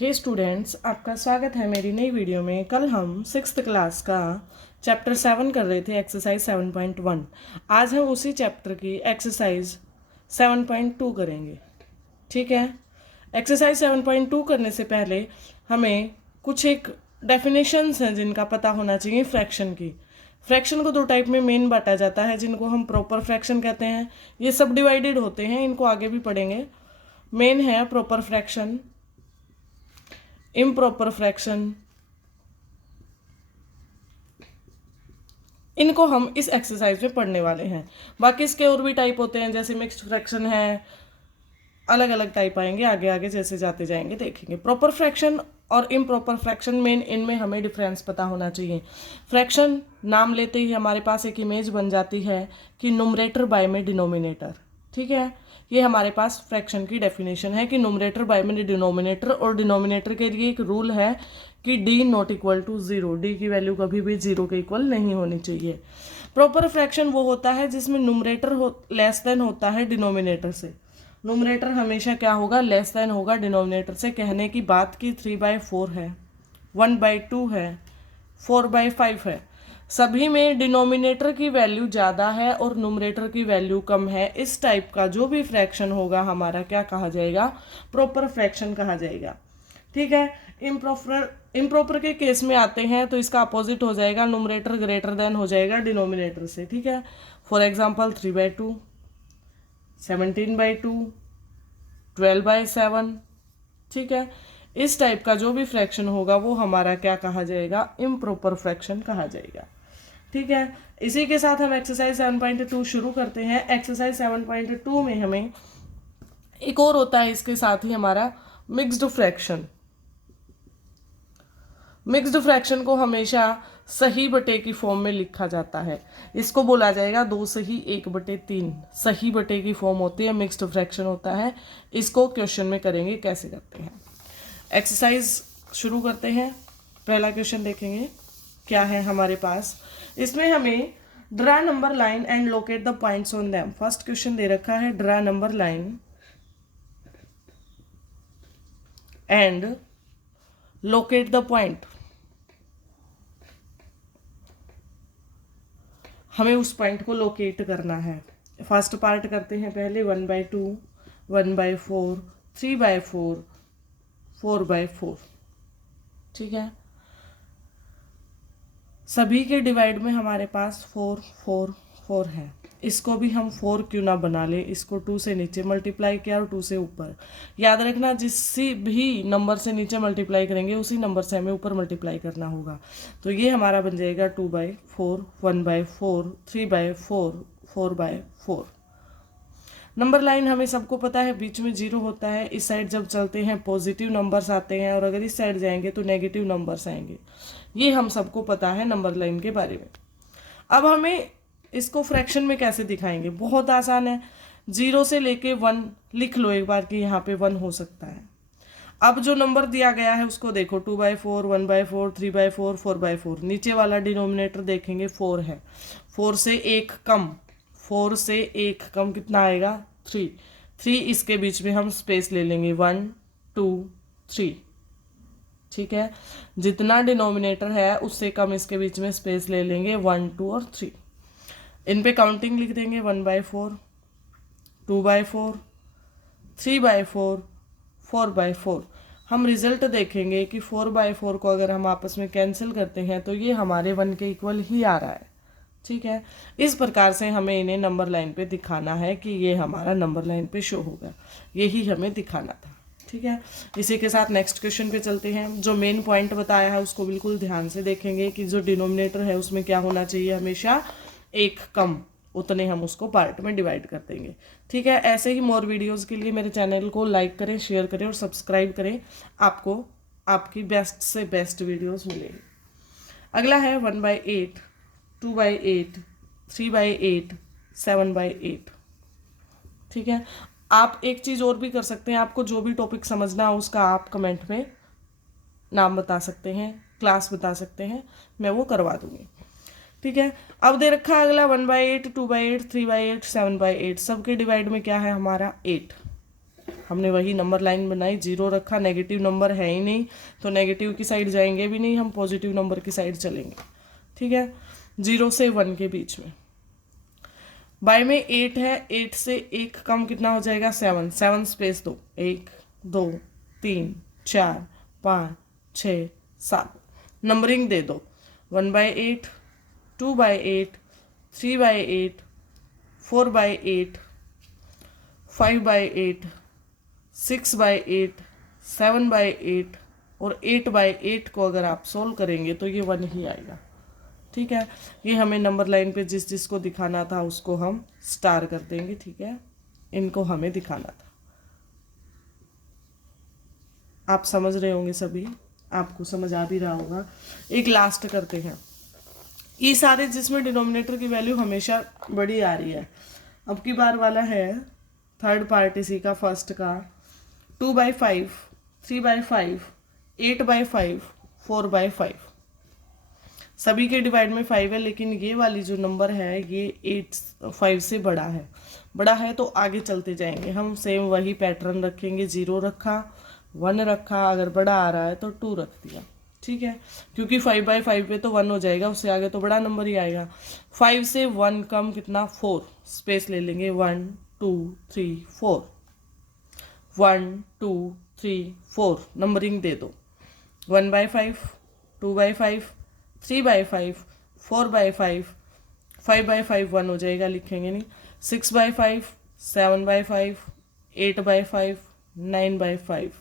हे students, आपका स्वागत है मेरी नई वीडियो में। कल हम 6th क्लास का चैप्टर 7 कर रहे थे, एक्सरसाइज 7.1। आज हम उसी चैप्टर की एक्सरसाइज 7.2 करेंगे। ठीक है। एक्सरसाइज 7.2 करने से पहले हमें कुछ एक डेफिनेशंस हैं जिनका पता होना चाहिए फ्रैक्शन की। फ्रैक्शन को दो टाइप में मेन बांटा जाता है, जिनको हम प्रॉपर फ्रैक्शन कहते हैं। ये सब डिवाइडेड होते हैं, इनको आगे भी पढ़ेंगे। मेन है प्रॉपर फ्रैक्शन, इम्प्रॉपर फ्रैक्शन। इनको हम इस एक्सरसाइज में पढ़ने वाले हैं। बाकी इसके और भी टाइप होते हैं, जैसे मिक्स्ड फ्रैक्शन है, अलग अलग टाइप आएंगे आगे आगे, जैसे जाते जाएंगे देखेंगे। प्रॉपर फ्रैक्शन और इम्प्रॉपर फ्रैक्शन मेन, इनमें हमें डिफरेंस पता होना चाहिए। फ्रैक्शन नाम लेते ही हमारे पास एक इमेज बन जाती है कि नुमरेटर बाय में डिनोमिनेटर। ठीक है, ये हमारे पास फ्रैक्शन की डेफिनेशन है कि नुमरेटर बाय में डिनोमिनेटर, और डिनोमिनेटर के लिए एक रूल है कि D not equal to zero, D की वैल्यू कभी भी जीरो के इक्वल नहीं होनी चाहिए। प्रॉपर फ्रैक्शन वो होता है जिसमें नुमरेटर लेस देन होता है डिनोमिनेटर से। नुमरेटर हमेशा क्या होगा, लेस देन होगा डिनोमिनेटर से। कहने की बात की 3/4 है, 1/2 है, 4/5 है, सभी में डिनोमिनेटर की वैल्यू ज़्यादा है और नुमरेटर की वैल्यू कम है। इस टाइप का जो भी फ्रैक्शन होगा हमारा क्या कहा जाएगा, प्रॉपर फ्रैक्शन कहा जाएगा। ठीक है। इम्प्रॉपर के केस में आते हैं तो इसका अपोजिट हो जाएगा, नुमरेटर ग्रेटर देन हो जाएगा डिनोमिनेटर से। ठीक है। For example 3/2, 17/2, 12/7। ठीक है। इस टाइप का जो भी फ्रैक्शन होगा वो हमारा क्या कहा जाएगा, इम्प्रॉपर फ्रैक्शन कहा जाएगा। ठीक है। इसी के साथ हम एक्सरसाइज 7.2 शुरू करते हैं। एक्सरसाइज 7.2 में हमें एक और होता है इसके साथ ही हमारा मिक्स्ड फ्रैक्शन। मिक्स्ड फ्रैक्शन को हमेशा सही बटे की फॉर्म में लिखा जाता है। इसको बोला जाएगा 2 सही 1/3। सही बटे की फॉर्म होती है, मिक्स्ड फ्रैक्शन होता है। इसको क्वेश्चन में करेंगे, कैसे करते हैं। एक्सरसाइज शुरू करते हैं। पहला क्वेश्चन देखेंगे क्या है हमारे पास। इसमें हमें draw number line and locate the points on them. First question दे रखा है draw number line and locate the point. हमें उस पॉइंट को लोकेट करना है। फर्स्ट पार्ट करते हैं पहले, 1/2, 1/4, 3/4, 4/4। ठीक है। सभी के डिवाइड में हमारे पास 4 4 4 है। इसको भी हम 4 क्यों ना बना ले। इसको 2 से नीचे मल्टीप्लाई किया और 2 से ऊपर। याद रखना, जिस भी नंबर से नीचे मल्टीप्लाई करेंगे उसी नंबर से हमें ऊपर मल्टीप्लाई करना होगा। तो ये हमारा बन जाएगा 2/4, 1/4, 3/4, 4/4। नंबर लाइन हमें सबको पता है, बीच में 0 होता है। इस साइड जब चलते हैं पॉजिटिव नंबर्स आते हैं और अगर इस साइड जाएंगे तो नेगेटिव नंबर्स आएंगे। ये हम सबको पता है नंबर लाइन के बारे में। अब हमें इसको फ्रैक्शन में कैसे दिखाएंगे, बहुत आसान है। 0 से लेके 1 लिख लो एक बार कि यहाँ पे 1 हो सकता है। अब जो नंबर दिया गया है उसको देखो, 2/4, 1/4, 3/4, 4/4। नीचे वाला डिनोमिनेटर देखेंगे 4 है। 4 से 1 कम, 4 से 1 कम कितना आएगा, 3। 3 इसके बीच में हम स्पेस ले लेंगे, 1 2 3। ठीक है। जितना डिनोमिनेटर है उससे कम इसके बीच में स्पेस ले लेंगे, 1 2 और 3। इन पे काउंटिंग लिख देंगे, 1/4, 2/4, 3/4, 4/4। हम रिजल्ट देखेंगे कि 4/4 को अगर हम आपस में कैंसिल करते हैं तो ये हमारे 1 के इक्वल ही आ रहा है। ठीक है। इस प्रकार से हमें इन्हें नंबर लाइन पे दिखाना है कि ये हमारा नंबर लाइन पे शो होगा। यही हमें दिखाना था। ठीक है। इसी के साथ नेक्स्ट क्वेश्चन पे चलते हैं। जो मेन पॉइंट बताया है उसको बिल्कुल ध्यान से देखेंगे कि जो डिनोमिनेटर है उसमें क्या होना चाहिए, हमेशा 1 कम, उतने हम उसको पार्ट में डिवाइड कर देंगे। ठीक है। ऐसे ही मोर वीडियोस के लिए मेरे चैनल को लाइक करें, शेयर करें और सब्सक्राइब करें। आपको आपकी बेस्ट से बेस्ट वीडियोस मिलेंगी। अगला है 1/8, 2/8, 3/8, 7/8। ठीक है। आप एक चीज़ और भी कर सकते हैं, आपको जो भी टॉपिक समझना हो उसका आप कमेंट में नाम बता सकते हैं, क्लास बता सकते हैं, मैं वो करवा दूंगी। ठीक है। अब दे रखा है अगला 1/8, 2/8, 3/8, 7/8। सबके डिवाइड में क्या है हमारा 8। हमने वही नंबर लाइन बनाई, 0 रखा, नेगेटिव नंबर है ही नहीं तो नेगेटिव की साइड जाएंगे भी नहीं, हम पॉजिटिव नंबर की साइड चलेंगे। ठीक है, 0 से 1 के बीच में। बाय में 8 है, 8 से 1 कम कितना हो जाएगा 7, 7 स्पेस दो, 1 2 3 4 5 6 7, नंबरिंग दे दो, 1/8, 2/8, 3/8, 4/8, 5/8, 6/8, 7/8 और 8/8 को अगर आप सोल्व करेंगे तो ये 1 ही आएगा। ठीक है, ये हमें नंबर लाइन पे जिस जिसको दिखाना था उसको हम स्टार कर देंगे। ठीक है, इनको हमें दिखाना था। आप समझ रहे होंगे सभी, आपको समझ आ भी रहा होगा। एक लास्ट करते हैं, ये सारे जिसमें डिनोमिनेटर की वैल्यू हमेशा बड़ी आ रही है। अब की बार वाला है थर्ड पार्ट इसी का, फर्स्ट का 2/5, 3/5, 8/5, 4/5। सभी के डिवाइड में 5 है, लेकिन ये वाली जो नंबर है ये 5 से बड़ा है। बड़ा है तो आगे चलते जाएंगे हम, सेम वही पैटर्न रखेंगे। 0 रखा, 1 रखा, अगर बड़ा आ रहा है तो 2 रख दिया। ठीक है, क्योंकि 5/5 पे तो 1 हो जाएगा, उससे आगे तो बड़ा नंबर ही आएगा। 5 से 1 कम कितना 4, स्पेस ले लेंगे, 1 2 3 4, 1 2 3 4, नंबरिंग दे दो, 1/5, 2/5, 3/5, 4/5, 5/5 1 हो जाएगा, लिखेंगे नहीं, 6/5, 7/5, 8/5, 9/5।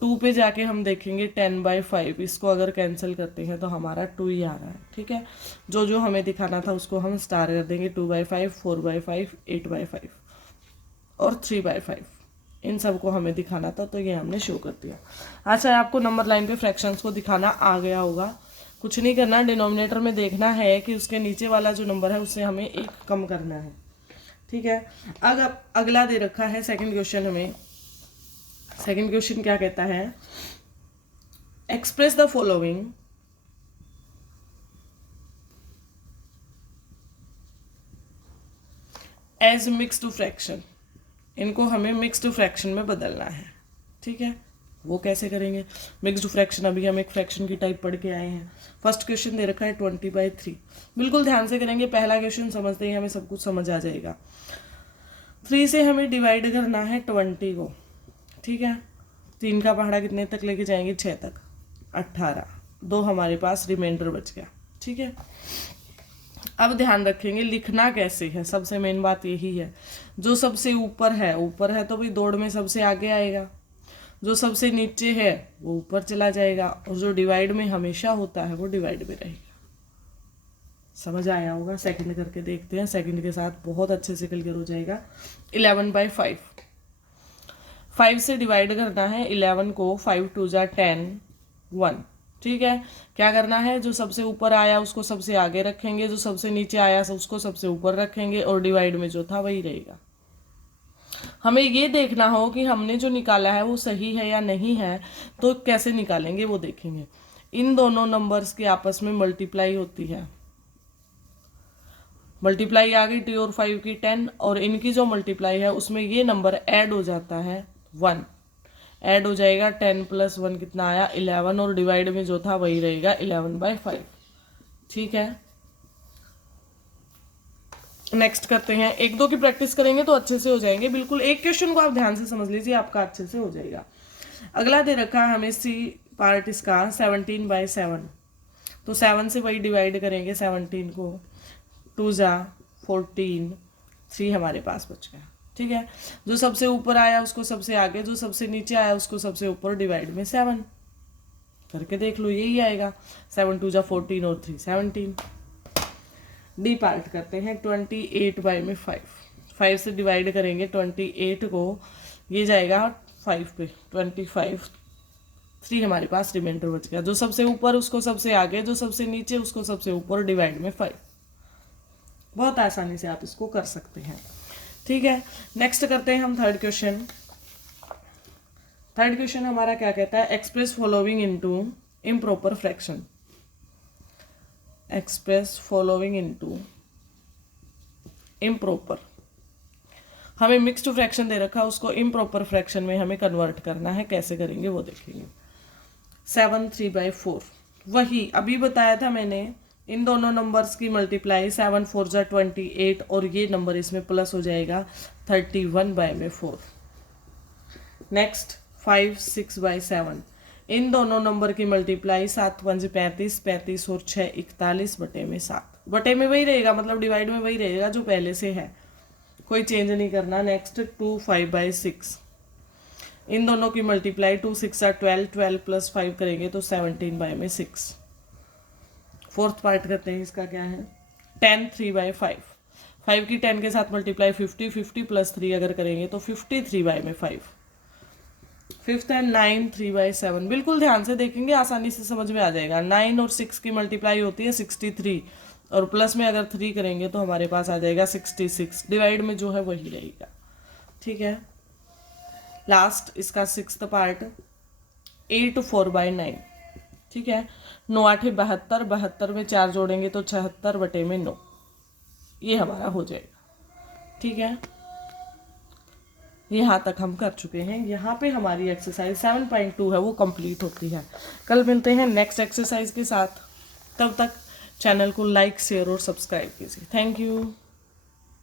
2 पे जाके हम देखेंगे 10/5, इसको अगर कैंसिल करते हैं तो हमारा 2 ही आ रहा है। ठीक है, जो जो हमें दिखाना था उसको हम स्टार कर देंगे, 2/5, 4/5, 8/5 और 3/5, इन सबको हमें दिखाना था तो ये हमने शो कर दिया। अच्छा, आपको नंबर लाइन पे फ्रैक्शंस को दिखाना आ गया होगा। कुछ नहीं करना, डिनोमिनेटर में देखना है कि उसके नीचे वाला जो नंबर है उससे हमें 1 कम करना है। ठीक है, अगला दे रखा है सेकंड क्वेश्चन हमें। सेकंड क्वेश्चन क्या कहता है, express the following as mixed fraction. इनको हमें मिक्स्ड फ्रैक्शन में बदलना है। ठीक है, वो कैसे करेंगे? मिक्स्ड फ्रैक्शन अभी हम एक फ्रैक्शन की टाइप पढ़ के आए हैं। फर्स्ट क्वेश्चन दे रखा है 20/3। बिल्कुल ध्यान से करेंगे, पहला क्वेश्चन समझते ही हमें सब कुछ समझ आ जाएगा। 3 से हमें डिवाइड करना है 20 को। ठीक है, 3 का पहाड़ा कितने तक लेके जाएंगे, 6 तक, 18, 2 हमारे पास रिमाइंडर बच गया। ठीक है, अब ध्यान रखेंगे लिखना कैसे है, सबसे मेन बात यही है। जो सबसे ऊपर है तो भाई दौड़ में सबसे आगे आएगा, जो सबसे नीचे है वो ऊपर चला जाएगा, और जो डिवाइड में हमेशा होता है वो डिवाइड में रहेगा। समझ आया होगा? सेकंड करके देखते हैं, सेकंड के साथ बहुत अच्छे से क्लियर हो जाएगा। 11/5, 5 से डिवाइड करना है 11 को, 5 2 जा 10, 1। ठीक है, क्या करना है, जो सबसे ऊपर आया उसको सबसे आगे रखेंगे, जो सबसे नीचे आया उसको सबसे ऊपर रखेंगे, और डिवाइड में जो था वही रहेगा। हमें ये देखना हो कि हमने जो निकाला है वो सही है या नहीं है, तो कैसे निकालेंगे वो देखेंगे। इन दोनों नंबर्स की आपस में मल्टीप्लाई होती है, मल्टीप्लाई आ गई 2 और 5 की 10, और इनकी जो मल्टीप्लाई है उसमें ये नंबर ऐड हो जाता है 1, ऐड हो जाएगा 10 + 1 कितना आया 11, और डिवाइड में जो था वही रहेगा 11/5। ठीक है, नेक्स्ट करते हैं। 1-2 की प्रैक्टिस करेंगे तो अच्छे से हो जाएंगे। बिल्कुल एक क्वेश्चन को आप ध्यान से समझ लीजिए, आपका अच्छे से हो जाएगा। अगला दे रखा है हमें सी पार्ट इसका 17/7। तो 7 से वही डिवाइड करेंगे 17 को, 2 जा 14, 3 हमारे पास बच गया। ठीक है, जो सबसे ऊपर आया उसको सबसे आगे, जो सबसे नीचे आया उसको सबसे ऊपर, डिवाइड में 7 करके देख लो, यही आएगा। 7 2 जा 14 और 3 17। डी पार्ट करते हैं 28/5। 5 से डिवाइड करेंगे 28 को, ये जाएगा 5 पे, 25, 3 हमारे पास रिमाइंडर बच गया। जो सबसे ऊपर उसको सबसे आगे, जो सबसे नीचे उसको सबसे ऊपर, डिवाइड में 5। बहुत आसानी से आप इसको कर सकते हैं। ठीक है, नेक्स्ट करते हैं हम थर्ड क्वेश्चन। थर्ड क्वेश्चन हमारा क्या कहता है, express following into improper fraction. Express following into improper. हमें मिक्स्ड फ्रैक्शन दे रखा है, उसको इम्प्रॉपर फ्रैक्शन में हमें कन्वर्ट करना है। कैसे करेंगे वो देखेंगे। 7 3/4, वही अभी बताया था मैंने, इन दोनों नंबर्स की मल्टीप्लाई 7 4 जा 28 और ये नंबर इसमें प्लस हो जाएगा 31/4। नेक्स्ट 5 6/7, इन दोनों नंबर की मल्टीप्लाई 7 5 35, 35 और 6 41/7। बटे में वही रहेगा, मतलब डिवाइड में वही रहेगा जो पहले से है, कोई चेंज नहीं करना। नेक्स्ट 2 5/6, इन दोनों की मल्टीप्लाई 2 6 12, 12 + 5 करेंगे तो 17/6। फोर्थ पार्ट करते हैं, इसका क्या है 10 3/5, 5 की 10 के साथ मल्टीप्लाई 50, 50 + 3 अगर करेंगे तो 53/5। फिफ्थ है 9 3/7, बिल्कुल ध्यान से देखेंगे आसानी से समझ में आ जाएगा। 9 और 6 की मल्टीप्लाई होती है 63, और प्लस में अगर 3 करेंगे तो हमारे पास आ जाएगा 66। डिवाइड में जो है वही रहेगा, ठीक है। लास्ट इसका 6th पार्ट 8 4/9, ठीक है। 9 8 72, 72 में 4 जोड़ेंगे तो 76/9, ये हमारा हो जाएगा, ठीक है। यहाँ तक हम कर चुके हैं। यहाँ पे हमारी एक्सरसाइज 7.2 है वो कंप्लीट होती है। कल मिलते हैं नेक्स्ट एक्सरसाइज के साथ, तब तक चैनल को लाइक शेयर और सब्सक्राइब कीजिए। Thank you.